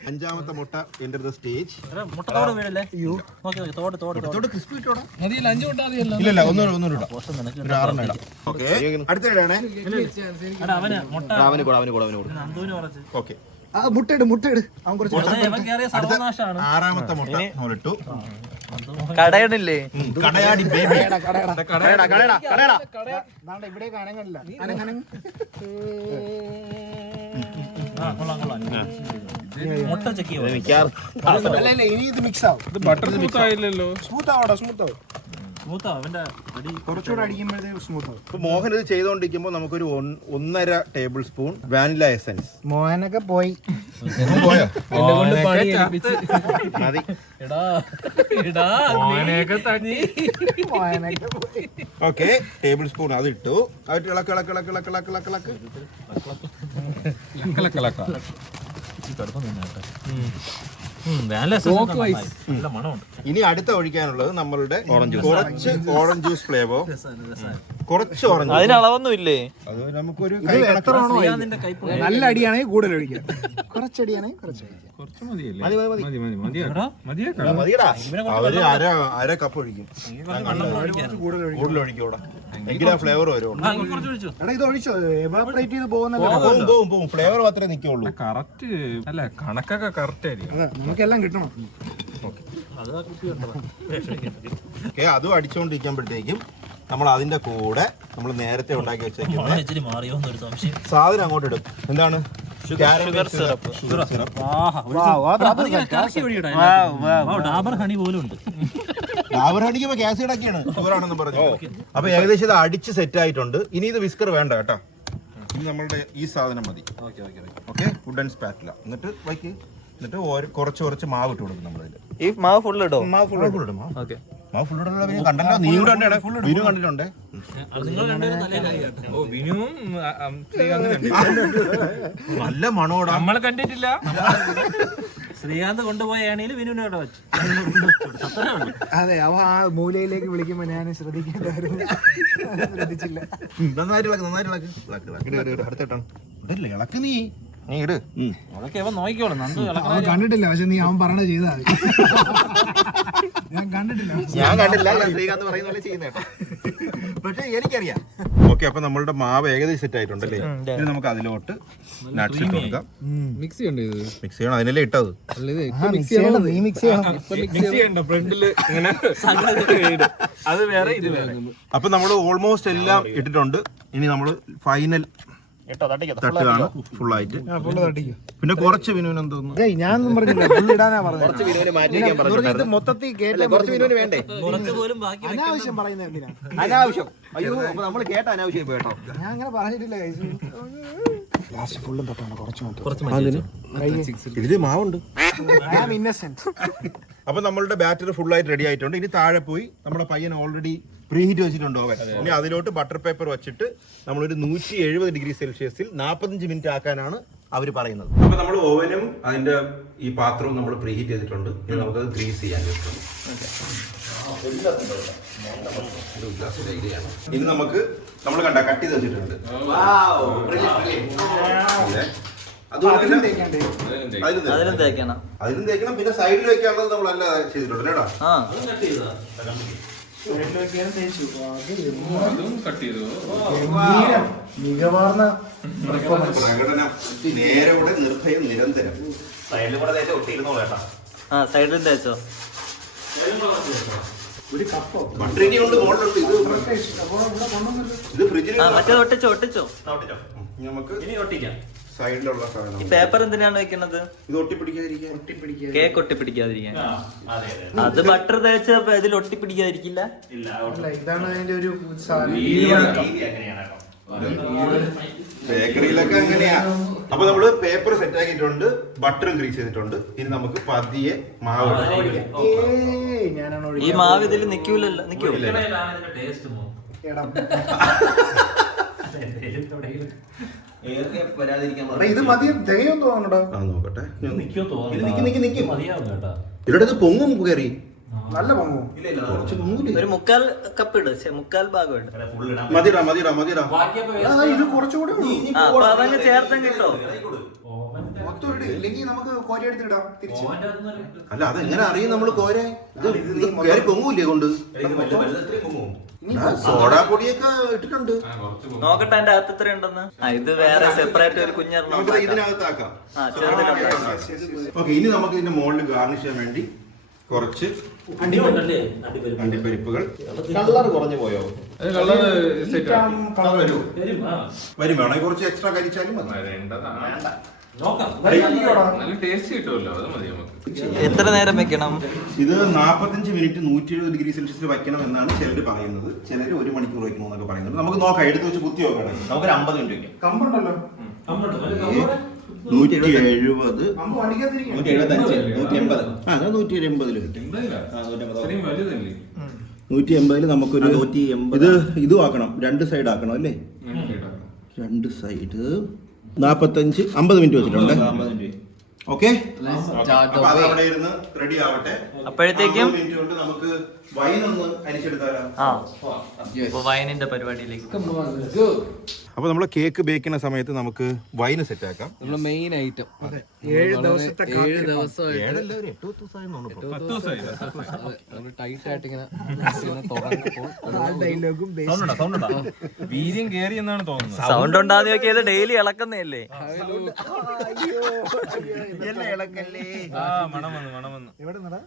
അഞ്ചാമത്തെ മുട്ട എൻ്റർ ദ സ്റ്റേജ്. മുട്ട തോട് വീഴല്ലേ? നോക്കി തോട് തോട് തോട്. ക്രിസ്പി ഇട്ടോടാ. 5 മുട്ട മതിയല്ലോ. ഇല്ല ഒന്നും ഇടാം. ഒരു 6 ഇടാം. ഓക്കെ, അടുത്തിടാണേ. അവന് മുട്ട നന്ദുവിന് കുറച്ച്. ഓക്കെ, മുട്ടയിട് അവൻ കുറച്ച്. സർവനാശാണ്. 6ാമത്തെ മുട്ട നമ്മളിട്ടു. കടയണില്ലേ? കടയാടി ബേബി. ഇവിടെ അനങ്ങണില്ല. മുട്ട ചെക്ക് ഇനി ഇത് മിക്സ് ആവും. ബട്ടർ സ്മൂത്ത് ആയില്ലല്ലോ. സ്മൂത്ത് ആവടാ, സ്മൂത്ത് ആവും. സ്മൂത്താ അവന്റെ അടി. കുറച്ചുകൂടെ അടിക്കുമ്പോഴത്തേക്ക് സ്മൂത്ത് ആവും. ഇപ്പൊ മോഹൻ ഇത് ചെയ്തുകൊണ്ടിരിക്കുമ്പോൾ നമുക്കൊരു 1.5 ടേബിൾ സ്പൂൺ വാനില എസൻസ്. മോഹനൊക്കെ പോയി. പോയോ? എന്നെ കൊണ്ട് പണി ഏൽപ്പിച്ച്. മതി. മോഹനൊക്കെ പോയി. ഓക്കെ, ടേബിൾ സ്പൂൺ അത് ഇട്ടു. അതിട്ട് ഇളക്ക് ഇളക്ക് ഇളക്ക് ഇളക്ക് ഇളക്ക് ഇളക്ക് ഇളക്ക്. നല്ല മണമുണ്ട്. ഇനി അടുത്ത ഒഴിക്കാനുള്ളത് നമ്മളുടെ കുറച്ച് ഓറഞ്ച് ജ്യൂസ് ഫ്ലേവർ. കുറച്ച് ഓറഞ്ച്. അതിന് അളവൊന്നും ഇല്ലേ? അത് നമുക്കൊരു നിന്റെ കൈപ്പ് നല്ല അടിയാണെങ്കിൽ കൂടുതൽ ഒഴിക്കാം, കുറച്ചടിയാണെങ്കിൽ കുറച്ച് ഒഴിക്കാം. കുറച്ച് മതിയല്ലേ? മതി മതി മതി. മതിയാക്കാം. മതിയടാ. അവര് അര കപ്പ് ഒഴിക്കും. കൂടുതൽ ഒഴിക്കൂടാ, എങ്കിലാ ഫ്ലേവർ വരും. കുറച്ച് ഒഴിച്ചു. എടാ ഇത് ഒഴിച്ചോ, എവാപറേറ്റ് ചെയ്ത് പോകുന്ന പോവും. ഫ്ലേവർ മാത്രമേ നിൽക്കുള്ളൂ. കറക്റ്റ് അല്ല, കണക്കൊക്കെ കറക്റ്റ് ആയിരിക്കും. നമുക്കെല്ലാം കിട്ടണം. ഓക്കെ, അതും അടിച്ചുകൊണ്ടിരിക്കുമ്പോഴത്തേക്കും നമ്മൾ അതിന്റെ കൂടെ നമ്മൾ നേരത്തെ ഉണ്ടാക്കി വെച്ചേക്കുന്ന ഇച്ചിരി മാറിയോന്നൊരു സംശയം. സാധനം അങ്ങോട്ട് ഇടും. എന്താണ്? Sugar syrup. ഡാബർ ഹണി പോലും ഉണ്ട്. ഡാബർഹണിക്കുമ്പോ കാസിഡ് ഒക്കെയാണ് ഷുഗറാണെന്ന് പറഞ്ഞു. അപ്പൊ ഏകദേശം ഇത് അടിച്ച് സെറ്റ് ആയിട്ടുണ്ട്. ഇനി ഇത് വിസ്കർ വേണ്ട കേട്ടോ. ഇനി നമ്മളുടെ ഈ സാധനം മതി. Okay, wooden spatula. എന്നിട്ട് വയ്ക്ക്. എന്നിട്ട് കുറച്ച് മാവ് ഇട്ട് കൊടുക്കും നമ്മളിതിൽ. ഈ മാവ് ഫുൾ ഇടോ? മാവ് ഫുൾ ഇടും. മാവ് ഫുൾ ഇടുന്ന കണ്ടല്ലോ. നീ കൂടെ വിനു കണ്ടിട്ടുണ്ടേ. നല്ല മണോടാ. നമ്മള് കണ്ടിട്ടില്ല. ശ്രീകാന്ത് കൊണ്ടുപോയ ആണെങ്കിൽ വിനുവിനെ അവിടെ വെച്ചു. അതെ, അവ ആ മൂലയിലേക്ക് വിളിക്കുമ്പോ ഞാൻ ശ്രദ്ധിക്കേണ്ടായിരുന്നു, ശ്രദ്ധിച്ചില്ല. നന്നായിട്ട് അടുത്തിട്ടാണ് ഇടല്ലേ ഇളക്ക്. നീ ഇട്. അതൊക്കെ അവൻ നോക്കിക്കോളും. നന്ദു അവൻ കണ്ടിട്ടില്ല, പക്ഷെ നീ അവൻ പറഞ്ഞ ചെയ്താ മതി. ഞാൻ കണ്ടിട്ടില്ല. ശ്രീകാന്ത് പറയുന്ന പോലെ ചെയ്യുന്നേട്ടോ. പക്ഷെ എനിക്കറിയാം. ഓക്കെ, അപ്പൊ നമ്മളുടെ മാവ് ഏകദേശം സെറ്റ് ആയിട്ടുണ്ടല്ലേ. ഇനി നമുക്ക് അതിലോട്ട് നട്ട്സ് ഇട്ട് കൊടുക്കാം. മിക്സ് ചെയ്യണ്ടേ ഇത്? മിക്സ് ചെയ്യണം. അതിനല്ലേ ഇട്ടത്. അല്ല ഇത് ആ, mix ചെയ്യണം, നീ മിക്സ് ചെയ്യണം. മിക്സ് ചെയ്യണ്ട, ഫ്രണ്ടില് ഇങ്ങനെ അത് വേറെ ഇത് വേറെ. അപ്പൊ നമ്മൾ ഓൾമോസ്റ്റ് എല്ലാം ഇട്ടിട്ടുണ്ട്. ഇനി നമ്മൾ ഫൈനൽ തട്ടുകയാണ് ഫുൾ ആയിട്ട്. പിന്നെ കുറച്ച് വിനുവിന് എന്തോന്നു ഞാനൊന്നും പറഞ്ഞില്ല, ഫുൾ ഇടാനാ പറഞ്ഞത്. ഇത് മൊത്തത്തിൽ കുറച്ച് പോലും ബാക്കി അനാവശ്യം പറയുന്നത് എന്തിനാ? അനാവശ്യം. അയ്യോ, നമ്മൾ കേട്ട അനാവശ്യം കേട്ടോ. ഞാൻ അങ്ങനെ പറഞ്ഞിട്ടില്ല. ലാസ്റ്റ് ഫുള്ളും തൊട്ടാണ്, കുറച്ച് ഇതില് മാവുണ്ട്. ഇന്നസെന്റ്. അപ്പൊ നമ്മളുടെ ബാറ്റർ ഫുൾ ആയിട്ട് റെഡി ആയിട്ടുണ്ട്. ഇനി താഴെ പോയി നമ്മുടെ പയ്യൻ ഓൾറെഡി പ്രീ ഹീറ്റ് വെച്ചിട്ടുണ്ട് ഓവൻ. ഇനി അതിലോട്ട് ബട്ടർ പേപ്പർ വെച്ചിട്ട് നമ്മളൊരു 170 ഡിഗ്രി സെൽഷ്യസിൽ 45 മിനിറ്റ് ആക്കാനാണ് അവർ പറയുന്നത്. അപ്പൊ നമ്മൾ ഓവനും അതിന്റെ ഈ പാത്രവും നമ്മൾ പ്രീ ഹീറ്റ് ചെയ്തിട്ടുണ്ട്. ഇനി നമുക്കത് ഗ്രീസ് ചെയ്യാൻ പറ്റും. ഇനി നമുക്ക് നമ്മൾ കട്ട് ചെയ്ത് വെച്ചിട്ടുണ്ട്. അതിലും തേക്കണം. അതിലും തേക്കണം. പിന്നെ സൈഡിൽ വെക്കാനുള്ളത് നമ്മൾ അല്ല ചെയ്തിട്ടുണ്ട് കേട്ടോ. മികവാർന്ന പ്രകടനം, നേരോടെ നിർഭയം നിരന്തരം. സൈഡിൽ കൂടെ തേച്ച ഒട്ടിയിരുന്നോളൂ കേട്ടോ. സൈഡിലും തേച്ചോ? ബട്ടറിന് കൊണ്ട് മോളിലുണ്ട്. ഇത് ഫ്രിഡ്ജിൽ മറ്റേ ഒട്ടിച്ചോ. നമുക്ക് ഇനി ഒട്ടിക്കാം. സൈഡിലുള്ള സാധനം. പേപ്പർ എന്തിനാണ് വെക്കുന്നത്? ഇത് ഒട്ടിപ്പിടിക്കാതിരിക്കാൻ. കേക്ക് ഒട്ടിപ്പിടിക്കാതിരിക്കാൻ. അത് ബട്ടർ തേച്ച ഇതിൽ ഒട്ടിപ്പിടിക്കാതിരിക്കില്ല. ഇതാണ് അതിന്റെ ഒരു ബേക്കറിയിലൊക്കെ അങ്ങനെയാ. അപ്പൊ നമ്മള് പേപ്പർ സെറ്റ് ആക്കിയിട്ടുണ്ട്, ബട്ടറും ഗ്രീസ് ചെയ്തിട്ടുണ്ട്. ഇനി നമുക്ക് പതിയെ മാവ് ഞാനാണ് ഈ മാവ് ഇതിൽ നിക്കൂലല്ലോ. നിക്കൂ. ഇത് മതി, തികയും തോന്നണോ? നോക്കട്ടെ. ഇതിലൂടെ പൊങ്ങും കയറി. നല്ല പൊങ്ങും. കുറച്ച് പൊങ്ങൂലേ? ഒരു 1/4 കപ്പ് ഇട്. 1/4 ഭാഗം ഇട്. മതിടാ. ഇത് കുറച്ചുകൂടെ അപ്പൊ അതങ്ങ് ചേർത്തം കിട്ടോ. മൊത്തം ഇട്, ഇല്ലെങ്കിൽ നമുക്ക് കോരിയെടുത്ത് ഇടാം തിരിച്ച്. അല്ല, അതെങ്ങനെ അറിയും നമ്മള് കോരെ? ഇത് കയറി പൊങ്ങൂലേ കൊണ്ട്? സോഡാ പൊടിയൊക്കെ ഇട്ടിട്ടുണ്ട്. നോക്കട്ടെ അതിന്റെ അകത്ത് എത്ര ഉണ്ടെന്ന്. ഇത് വേറെ സെപ്പറേറ്റ് ഒരു കുഞ്ഞെണ്ണം ഇതിനകത്താക്കാം. ചെറുതിലുണ്ടാക്കാം. ഓക്കെ, ഇനി നമുക്ക് ഇതിന്റെ മുകളിൽ ഗാർണിഷ് ചെയ്യാൻ വേണ്ടി കുറച്ച് അണ്ടിപ്പരിപ്പുകൾ. കളർ കുറഞ്ഞു പോയോ? വരും. വേണമെങ്കിൽ കുറച്ച് എക്സ്ട്രാ കരിച്ചാലും മതി. നല്ല ടേസ്റ്റ് കിട്ടുമല്ലോ, അത് മതി നമുക്ക്. എത്ര നേരം വെക്കണം? ഇത് 45 മിനിറ്റ് 170 ഡിഗ്രി സെൽഷ്യസിൽ വയ്ക്കണം എന്നാണ് ചിലർ പറയുന്നത്. ചിലർ 1 മണിക്കൂർ വയ്ക്കണം എന്നൊക്കെ പറയുന്നത്. നമുക്ക് നോക്കാം, എടുത്ത് വെച്ച് കുത്തി നോക്കണം. നമുക്കൊരു 50 മിനിറ്റ് വയ്ക്കാം. കമ്പുണ്ടല്ലോ 170 175 ആ 180 ഇത്രയും വലുതല്ലേ? 180 നമുക്കൊരു ഇത് ഇതും ആക്കണം, 2 സൈഡ് ആക്കണം അല്ലേ? 2 സൈഡ് 45 50 മിനിറ്റ് വെച്ചിട്ടുണ്ട്. ഓക്കെ, അവിടെ ഇരുന്ന് റെഡി ആവട്ടെ. അപ്പോഴത്തേക്കും 50 മിനിറ്റ് കൊണ്ട് നമുക്ക് വൈൻ ഒന്ന് അരിച്ചെടുത്താലോ? വൈനിന്റെ പരിപാടിയിലേക്ക്. അപ്പോൾ നമ്മൾ കേക്ക് ബേക്ക് ചെയ്യുന്ന സമയത്ത് നമുക്ക് വൈന് സെറ്റ് ആക്കാം. നമ്മുടെ മെയിൻ ഐറ്റം 7 ദിവസത്തെ 7 ദിവസമായിട്ട് 8 ദിവസമായി ടൈറ്റ് ആയിട്ട് ഇങ്ങനെ തുടങ്ങുമ്പോൾ ഡയലോഗും വീര്യം കേറി എന്നാണ് തോന്നുന്നത്. സൗണ്ട് ഉണ്ടാകുന്ന നോക്കിയത് ഡെയിലി ഇളക്കുന്നതല്ലേ? ആ മണം വന്നു. എവിടെ നടാ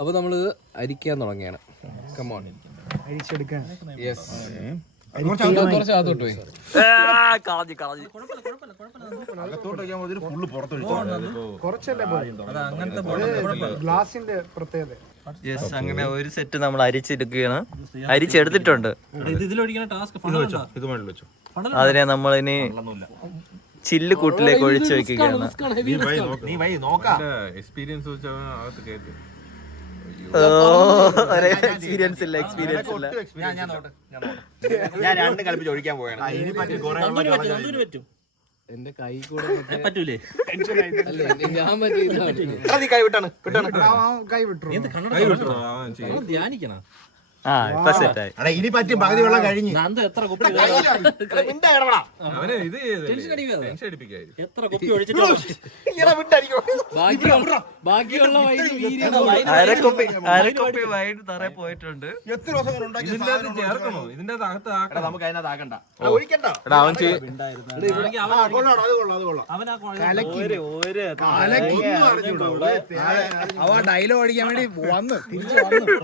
അപ്പൊ നമ്മള് അരിക്കാൻ തുടങ്ങിയാണ്. കമോൺ അരിച്ചെടുക്കാൻ. യെസ്, കുറച്ച് അകത്തോട്ട് പോയി. കളഞ്ഞു കുറച്ചല്ലേ ഗ്ലാസിന്റെ പ്രത്യേകത. യെസ്, അങ്ങനെ ഒരു സെറ്റ് നമ്മൾ അരിച്ചെടുക്കുകയാണ്. അരിച്ചെടുത്തിട്ടുണ്ട്. അതിനെ നമ്മൾ ഇനി ചില്ല് കൂട്ടിലേക്ക് ഒഴിച്ചു വെക്കുകയാണ്. എക്സ്പീരിയൻസ് വെച്ച് അകത്ത് കയറ്റി. എക്സ്പീരിയൻസ് ഇല്ല. ഞാൻ 2 കൽപ്പിച്ച് ഒഴിക്കാൻ പോവുകയാണ്. എന്റെ കൈ കൂടെ പറ്റൂലേ? അല്ലേ, ഞാൻ മറ്റേ കൈ വിട്ടാണ് കൈ വിട്ടു. ധ്യാനിക്കണം. ഇപ്പൊ സെറ്റായി. ഇനി പറ്റും, പകുതി വെള്ളം കഴിഞ്ഞ്. എത്ര കുപ്പി അവനെ ഇത് ടെൻഷൻ അടിപ്പിക്കായിരിക്കും. എത്ര കുപ്പി ഒഴിച്ചിട്ട് ബാക്കിയുള്ള അരക്കുപ്പി വൈൻ തറ പോയിട്ടുണ്ട്. എത്ര ദിവസം കൊണ്ട് ഉണ്ടാക്കിയ ഇതിന്റെ അകത്ത് ചേർക്കണോ? ഇതിന്റെ അകത്ത് ആക്കണം. നമുക്ക് അതിനകത്ത് ആക്കണ്ട. എടാ, അവൻ അവ ഡയലോഗ് അടിക്കാൻ വേണ്ടി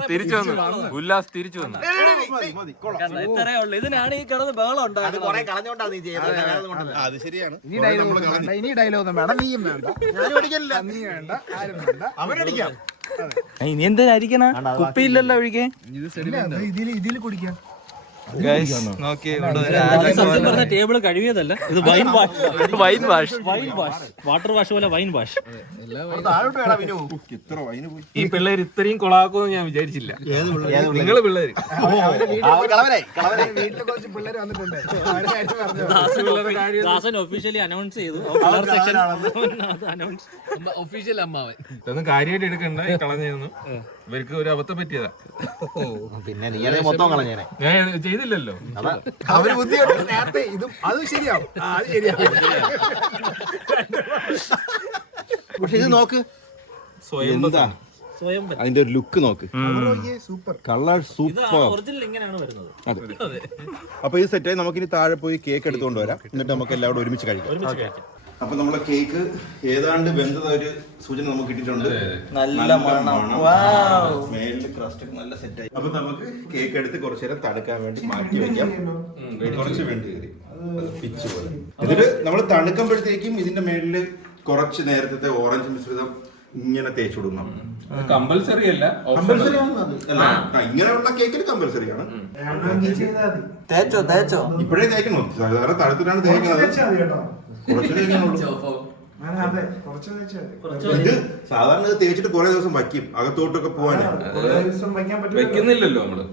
തിരിച്ചു വന്നു. ഉല്ലാസ് തിരിച്ചു വന്നു. ഇത്രേ ഉള്ളു. ഇതിനാണ് ഈ കിടന്ന് ബഹളം ഉണ്ടാകുന്നത്. അത് ശരിയാണ്. ഇനി ഡയലോഗ് വേണ്ട, ഇനി ഡയലോഗ് ഒന്നും വേണ്ട. നീയും വേണ്ട, നീ വേണ്ട, ആരും വേണ്ട. അവരടിക്കാം. ഇനി എന്തിനാ അരിക്കണ? കുപ്പിയില്ലല്ലോ ഒഴിക്കാൻ. ഇതിൽ കുടിക്കാം. ടേബിൾ കഴുകിയതല്ല, ഇത് വൈൻ വാഷ്. വാട്ടർ വാഷ് പോലെ വൈൻ വാഷ്. ഇത്ര വൈന് പോയി. ഈ പിള്ളേര് ഇത്രയും കൊളാക്കുമെന്ന് ഞാൻ വിചാരിച്ചില്ല. നിങ്ങള് പിള്ളേര് വീട്ടിൽ കുറച്ച് പിള്ളേർ വന്നിട്ടുണ്ട്. ഒഫീഷ്യലി അനൗൺസ് ചെയ്തു. ഒഫീഷ്യൽ അമ്മാവൻ ഇതൊന്നും കാര്യമായിട്ട് എടുക്കണ്ട. ഈ കളഞ്ഞതൊന്നും ഇവർക്ക് ഒരു അബദ്ധം പറ്റിയതാ. പിന്നെ നീ മൊത്തം കളഞ്ഞേനെ. ഞാൻ ചെയ്തില്ലല്ലോ. അവര് ബുദ്ധിമുട്ട് നേരത്തെ ഇതും അത് ശരിയാവും. അത് ശരിയാവും. പക്ഷെ ഇത് നോക്ക്, അതിന്റെ ഒരു ലുക്ക് നോക്ക്. Super colour super. ഇങ്ങനെയാണ് വരുന്നത്. അപ്പൊ ഇത് സെറ്റായി. നമുക്കിനി താഴെ പോയി കേക്ക് എടുത്തുകൊണ്ട് വരാം. എന്നിട്ട് നമുക്ക് എല്ലാവരും ഒരുമിച്ച് കഴിക്കാം. അപ്പൊ നമ്മളെ കേക്ക് ഏതാണ്ട് വെന്തത ഒരു സൂചന നമുക്ക് കിട്ടിയിട്ടുണ്ട്. നല്ല മണം. മേലില് ക്രസ്റ്റ് ഒക്കെ നല്ല സെറ്റായി. അപ്പൊ നമുക്ക് കേക്ക് എടുത്ത് കുറച്ചു നേരം തണുക്കാൻ വേണ്ടി മാറ്റി വെക്കാം. കുറച്ച് വേണ്ടി കയറി പിച്ച് പോലെ. ഇതില് നമ്മൾ തണുക്കുമ്പോഴത്തേക്കും ഇതിന്റെ മേലില് കുറച്ച് നേരത്തെ ഓറഞ്ച് മിശ്രിതം ഇങ്ങനെ തേച്ചു കൊടുക്കണം. കമ്പൽസറി അല്ല, കമ്പൽസറി ആണ് അത്. ഇങ്ങനെയുള്ള കേക്കിന് കമ്പൽസറി ആണ്. തേച്ചോ ഇപ്പോഴേ തേക്കണം. സാധാരണ തണുത്തിട്ടാണ് തേക്കുന്നത്. കുറച്ച് തേക്കുന്നുള്ളൂ. ഇത് സാധാരണ ഇത് തേച്ചിട്ട് കുറെ ദിവസം വയ്ക്കും, അകത്തോട്ടൊക്കെ പോവാൻ. വെക്കുന്നില്ലല്ലോ നമ്മള്.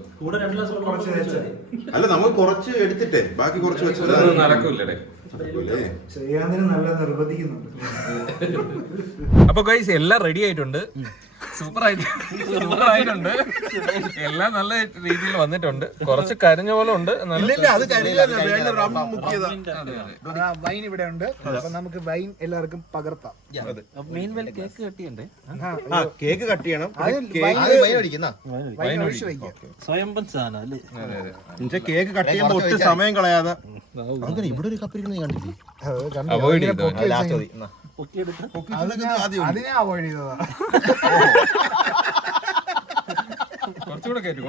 അല്ല, നമുക്ക് കുറച്ച് എടുത്തിട്ടേ ബാക്കി കുറച്ച് വെച്ചാൽ നടക്കൂല്ലേ? നല്ല നിർബന്ധിക്കുന്നുണ്ട്. അപ്പൊ ഗൈസ് എല്ലാം റെഡി ആയിട്ടുണ്ട്. സൂപ്പർ ആയിട്ടുണ്ട്. എല്ലാം നല്ല രീതിയിൽ വന്നിട്ടുണ്ട്. കുറച്ച് കരിഞ്ഞ പോലെ ഉണ്ട്. വൈൻ ഇവിടെ ഉണ്ട്. അപ്പൊ നമുക്ക് വൈൻ എല്ലാവർക്കും പകർത്താം. കേക്ക് കട്ടിയുണ്ടേ. കേക്ക് കട്ട് ചെയ്യണം. വൈൻ ഒഴിച്ച് വയ്ക്കാം. സ്വയംഭം സാധനം അല്ലേ? കേക്ക് കട്ട് ചെയ്യുമ്പോൾ ഒട്ടും സമയം കളയാതെ. ഇവിടെ ഒരു കപ്പിരിക്കണ കണ്ടില്ലേ? അവോയ്ഡ് ചെയ്തോ. അതിനെ അവോയ്ഡ് ചെയ്തതാ. കുറച്ചുകൂടെ കയറ്റി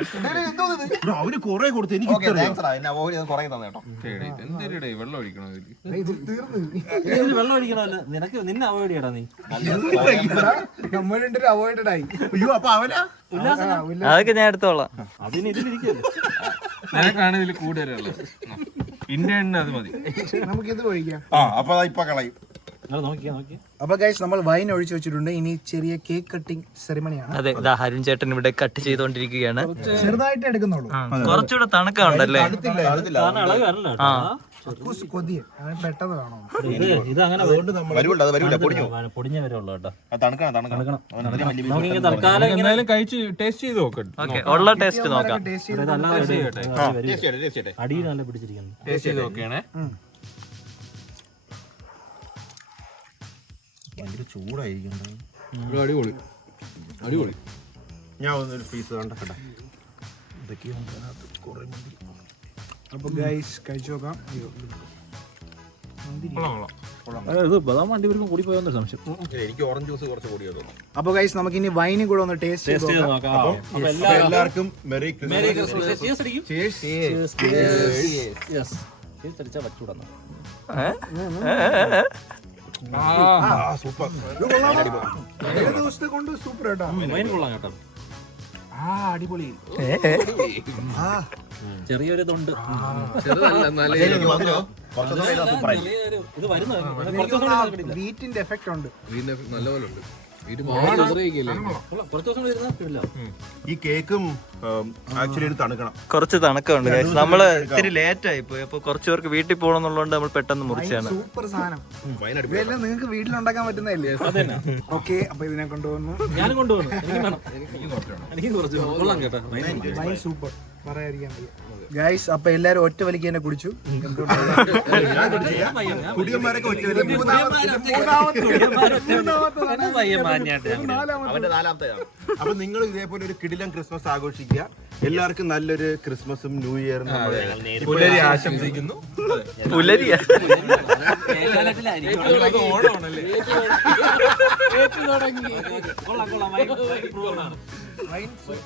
Bro, അവര് കുറെ കൊടുത്തു എനിക്ക് എന്തിരിടേ വെള്ളം ഒഴിക്കണോ ഇതില് വെള്ളം ഒഴിക്കണമല്ലോ നിനക്ക് നിന്നെ അവോയ്ഡ് ചെയ്യടാ നീ നമ്മൾ രണ്ടുപേരും അവോയ്ഡഡ് ആയി. അയ്യോ അപ്പൊ അവനാ അതൊക്കെ ഞാൻ എടുത്തോളാം. അതിന് ഇതിലിരിക്കല്ലേ നിനക്കാണ് ഇതിൽ കൂടുതലുള്ളത് ഇന്ത്യ എണ്ണ അത് മതി. നമുക്കിത് ഒഴിക്കാം. അപ്പൊ ഇപ്പൊ കളയും. നോക്കിയാ അപ്പൊ ഗൈസ് നമ്മൾ വൈൻ ഒഴിച്ചു വെച്ചിട്ടുണ്ട്. ഇനി ചെറിയ കേക്ക് കട്ടിംഗ് സെറിമണിയാണ്. അതെ ഇതാ ഹരിൻ ചേട്ടൻ ഇവിടെ കട്ട് ചെയ്തോണ്ടിരിക്കുകയാണ്. ചെറുതായിട്ട് എടുക്കുന്നുള്ളൂ. കുറച്ചുകൂടെ തണുക്കാണ്ടല്ലേ? ആ കൊതിയ പെട്ടെന്ന് കാണും. ഇത് അങ്ങനെ പൊടിഞ്ഞ വരെയുള്ളൂ കേട്ടോ. നമുക്ക് തൽക്കാലം എന്തായാലും കഴിച്ച് ടേസ്റ്റ് ചെയ്ത് നോക്കട്ടെ. ഓക്കെ ഉള്ള ടേസ്റ്റ് നോക്കാം. ടേസ്റ്റ് ചെയ്ത് അടിയിൽ നല്ല പിടിച്ചിരിക്കുന്നു. ടേസ്റ്റ് ചെയ്ത് നോക്കിയാണേ. ഭയങ്കര ചൂടായിരിക്കും. അടിപൊളി അടിപൊളി. ഞാൻ ഒന്നൊരു പീസ് കണ്ടക്കട്ടെ. അപ്പൊ ഗൈസ് കഴിച്ചു നോക്കാം. ഇത് ബദാം വണ്ടിവർക്കും കൂടി പോയെന്നൊരു സംശയം. എനിക്ക് ഓറഞ്ച് ജ്യൂസ് കുറച്ച് കൂടിയോ തോന്നുന്നു. അപ്പൊ ഗൈസ് നമുക്ക് ഇനി വൈനും കൂടെ ഒന്ന് ടേസ്റ്റ് ചെയ്ത് നോക്കാം. അപ്പൊ എല്ലാവർക്കും മെറി സൂപ്പർ. 7 ദിവസത്തെ കൊണ്ട് സൂപ്പർ കേട്ടോ. വൈൻ കൊള്ളാം കേട്ടോ. അടിപൊളി. ചെറിയൊരു ഇതുണ്ട്. ഇത് വരുന്നത് വീറ്റിന്റെ എഫക്റ്റ് ഉണ്ട്. നല്ലപോലെ ഉണ്ട്. കുറച്ച് ദിവസം ഇരുന്നില്ല. ഈ കേക്കും ആക്ച്വലി ഇത് തണുക്കണം. കുറച്ച് തണുക്കുണ്ട്. നമ്മള് ഇത്തിരി ലേറ്റ് ആയി പോയി. അപ്പൊ കുറച്ചു പേർക്ക് വീട്ടിൽ പോകണമെന്നുള്ളതുകൊണ്ട് നമ്മൾ പെട്ടെന്ന് മുറിച്ചാണ്. സൂപ്പർ സാധനം. ഇതെല്ലാം നിങ്ങൾക്ക് വീട്ടിലുണ്ടാക്കാൻ പറ്റുന്നതല്ലേ? ഓക്കെ അപ്പൊ ഇതിനെ കൊണ്ടുവന്നു. ഞാനും കൊണ്ടുപോകുന്നു. എനിക്ക് കുറച്ച് കൊള്ളാം കേട്ടോ. വൈൻ സൂപ്പർ പറയാതിരിക്കാൻ വയ്യ. ഗൈസ് അപ്പൊ എല്ലാരും ഒറ്റ വലിക്ക് തന്നെ കുടിച്ചു. കുടിയന്മാരൊക്കെ ഒറ്റ അപ്പൊ നിങ്ങൾ ഇതേപോലെ ഒരു കിടിലം ക്രിസ്മസ് ആഘോഷിക്കുക. എല്ലാവർക്കും നല്ലൊരു ക്രിസ്മസും ന്യൂ ഇയറും പുലരി ആശംസിക്കുന്നു. പുലരിയാ ഓണമാണല്ലേ.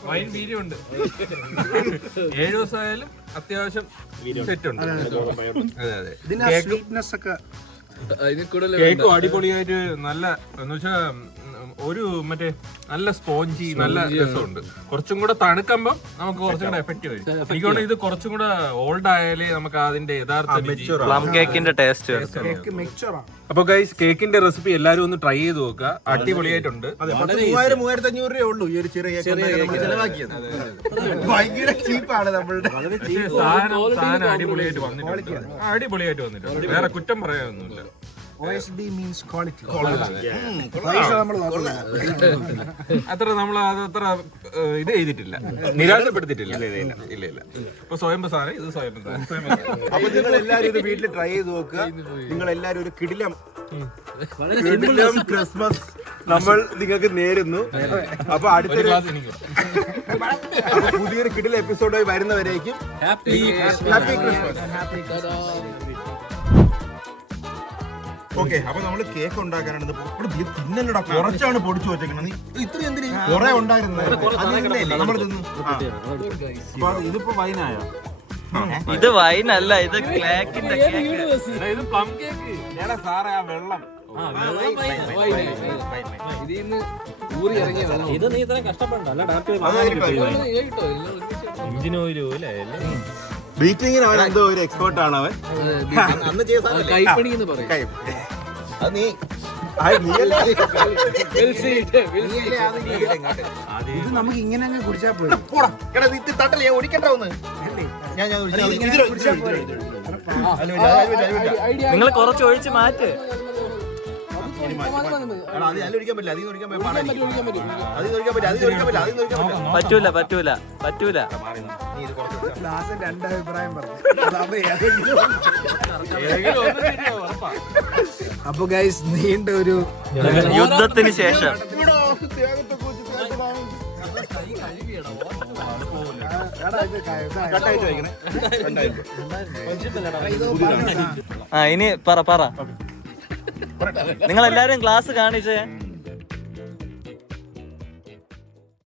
വൈൻ വീര്യമുണ്ട്. 7 ദിവസമായാലും അത്യാവശ്യം സെറ്റുണ്ട്. അതെ അതെ. ഇതിന്റെ സ്വീറ്റ്നെസ് ഒക്കെ കേക്കും അടിപൊളിയായിട്ട് നല്ല എന്ന് വെച്ചാ ഒരു മറ്റേ നല്ല സ്പോഞ്ചി നല്ല രസമുണ്ട്. കുറച്ചും കൂടെ തണുക്കുമ്പോ നമുക്ക് കുറച്ചും കൂടെ എഫക്റ്റ് വരും. എനിക്കൊണ്ട് ഇത് കുറച്ചും കൂടെ ഓൾഡ് ആയാലേ നമുക്ക് അതിന്റെ യഥാർത്ഥ പ്ലം കേക്കിന്റെ ടേസ്റ്റ്. അപ്പൊ ഗൈസ് കേക്കിന്റെ റെസിപ്പി എല്ലാരും ഒന്ന് ട്രൈ ചെയ്ത് നോക്കുക. അടിപൊളിയായിട്ടുണ്ട്. 3000-3500 രൂപയെ ഉള്ളൂ ഈ ഒരു ചെറിയ ചെലവാക്കിയത്. ഭയങ്കര ചീപ്പാണ് നമ്മളുടെ. സാധനം അടിപൊളിയായിട്ട് വന്നിട്ടുണ്ട്. അടിപൊളിയായിട്ട് വന്നിട്ടുണ്ട്. വേറെ കുറ്റം പറയാനൊന്നുമില്ല. OSB means quality. അത്ര നമ്മൾ അതത്ര ഇത് ചെയ്തിട്ടില്ല, നിരാശപ്പെടുത്തിയിട്ടില്ല. ഇല്ല ഇല്ല. ഇപ്പൊ സ്വയംഭ സാധനം, ഇത് സ്വയംഭ സാധനം. അപ്പൊ നിങ്ങൾ എല്ലാരും ഇത് വീട്ടിൽ ട്രൈ ചെയ്ത് നോക്കുക. നിങ്ങൾ എല്ലാരും ഒരു കിടിലം ക്രിസ്മസ് നമ്മൾ നിങ്ങൾക്ക് നേരുന്നു. അപ്പൊ അടുത്തൊരു പുതിയൊരു കിടിലം എപ്പിസോഡായി വരുന്നവരേക്കും ഹാപ്പി ക്രിസ്മസ്. ഓക്കെ അപ്പൊ നമ്മള് കേക്ക് ഉണ്ടാക്കാനാണ് തിന്നല്ലടാ. കുറച്ചാണ് പൊടിച്ചു വെച്ചേക്കണത്. ഇത്രയും എന്തിന് കുറെ ഉണ്ടായിരുന്നത് നമ്മൾ തിന്നു. ഇതിപ്പോ വൈനായോ? ഇത് വൈനല്ല, ഇത് കേക്കിന്റെ ഇത് പ്ലം കേക്ക്. ഏടാ സാറേ ആ വെള്ളം ഇത് നീ ഇത്ര കഷ്ടപ്പെടണ്ട. എഞ്ചിൻ ഓയിൽ പോലെ ബീറ്റിങ്ങിന് അവൻ എന്തോ ഒരു എക്സ്പേർട്ട് ആണ് അവൻ. കൈപ്പണി എന്ന് പറയും. അത് നീ ഇത് നമുക്ക് ഇങ്ങനെ അങ്ങ് കുടിച്ചാൽ പോയി. തട്ടല്ലേ ഒഴിക്കണ്ടാവുന്ന നിങ്ങൾ കുറച്ച് ഒഴിച്ച് മാറ്റ്. പറ്റൂല പറ്റൂല പറ്റൂല. ഗ്ലാസ് 2 അഭിപ്രായം പറഞ്ഞു. അപ്പൊ ഗൈസ് നീണ്ട ഒരു യുദ്ധത്തിന് ശേഷം ഇനി പറ നിങ്ങൾ എല്ലാരും ഗ്ലാസ് കാണിച്ചേ.